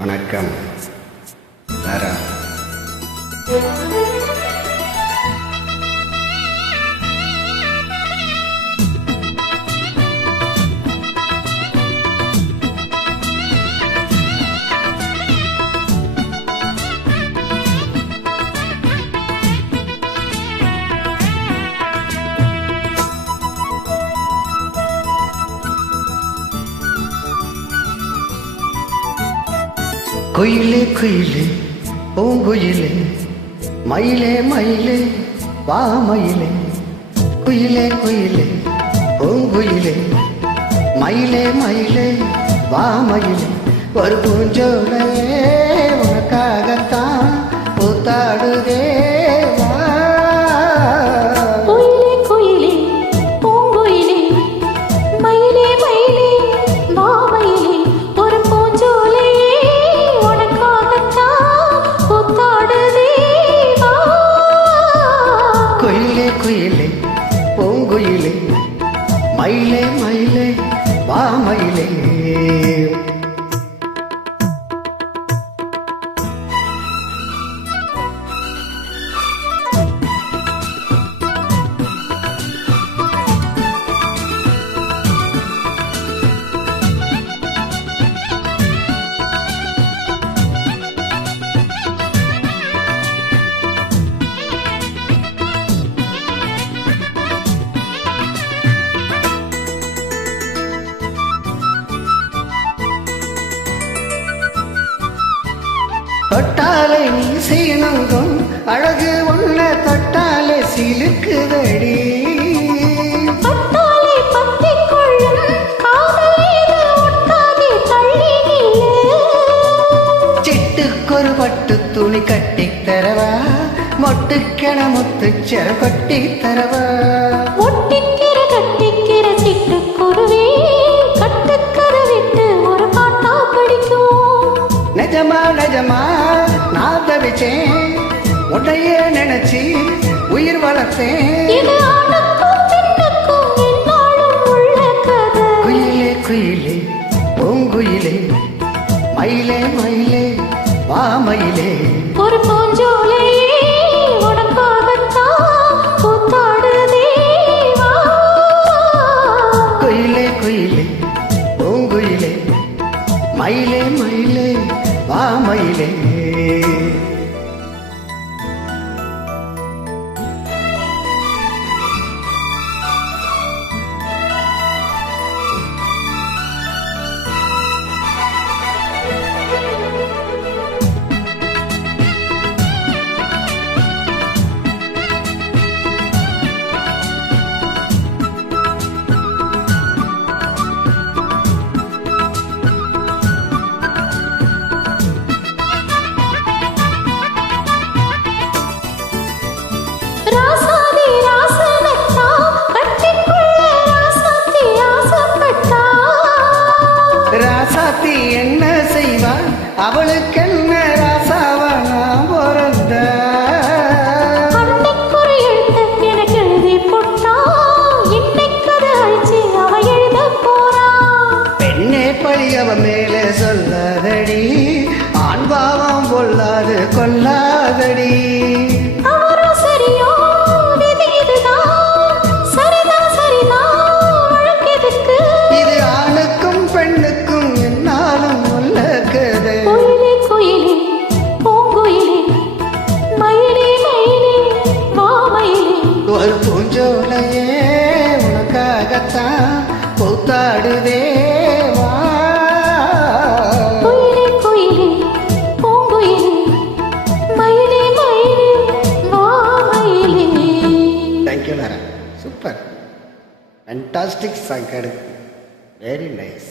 வணக்கம் தாரா. குயிலே குயிலே பூங்குயிலே மயிலே மயிலே வா மயிலே. குயிலே குயிலே பூங்குயிலே மயிலே மயிலே வா மயிலே. ஒரு பூஞ்சோலையே உனக்காகத்தான் பூத்தாடுதே வா. குயிலே குயிலே பூங்குயிலே மயிலே மயிலே வா மயிலே. ஒரு பூஞ்சோலையே உனக்காகத்தான் பூத்தாடுதே வா. குயிலே குயிலே பூங்குயிலே மயிலே மயிலே வா மயிலே. தொட்டாலே நீ சீனங்கும் அழகு உன்னை தொட்டாலே சிலுக்குதடி. தொட்டாலே பத்திக் கொள்ளும் காதல் இது ஒட்டாதே தள்ளி நில்லு. சிட்டுக்கொரு பட்டு துணி கட்டித் தரவா, மொட்டுக்கென முத்துச்சர கொட்டித் தரவா. ஒட்டிக்கிற கட்டிக்கிற சிட்டுக்குருவி கட்டுக்கரை விட்டு ஒரு பாட்டா படிக்கும். நிஜமா நிஜமா நான் தவிச்சேன், உன்னையே நினைச்சி உயிர் வளர்த்தேன். இது ஆணுக்கும் பெண்ணுக்கும் எந்நாளும் உள்ள கதை. குயிலே குயிலே பூங்குயிலே மயிலே மயிலே வா மயிலே. ஒரு பூஞ்சோலையே உனக்காகத்தான் பூத்தாடுதே வா. குயிலே குயிலே பூங்குயிலே மயிலே மயிலே வா மயிலே. ராசாதி ராசனத்தா கட்டிக்கொள்ள ராசாத்தி ஆசைப்பட்டா. ராசாத்தி என்ன செய்வா, அவளுக்கென்ன ராசாவா நான் பிறந்த. அன்னைக்கொரு எழுத்து எனக்கு எழுதி போட்டா, இன்னைக்கதை அழிச்சு அவ எழுத போறா. பெண்ணே பழி அவ மேலே சொல்லாதடி, ஆண் பாவம் பொல்லாது கொல்லாதடி. அவரும் சரியோ விதி இதுதான், சரிதான் சரிதான் வழக்கெதுக்கு. இது ஆணுக்கும் பெண்ணுக்கும் என்னாலும் உள்ள கதை. குயிலே குயிலே பூங்குயிலே மயிலே மயிலே வா மயிலே. ஒரு பூஞ்சோலையே உனக்காகத்தான் பூத்தாடுதே வா. குயிலே குயிலே பூங்குயிலே மயிலே மயிலே வா மயிலே. Thank you Lara, super, fantastic song. Very nice.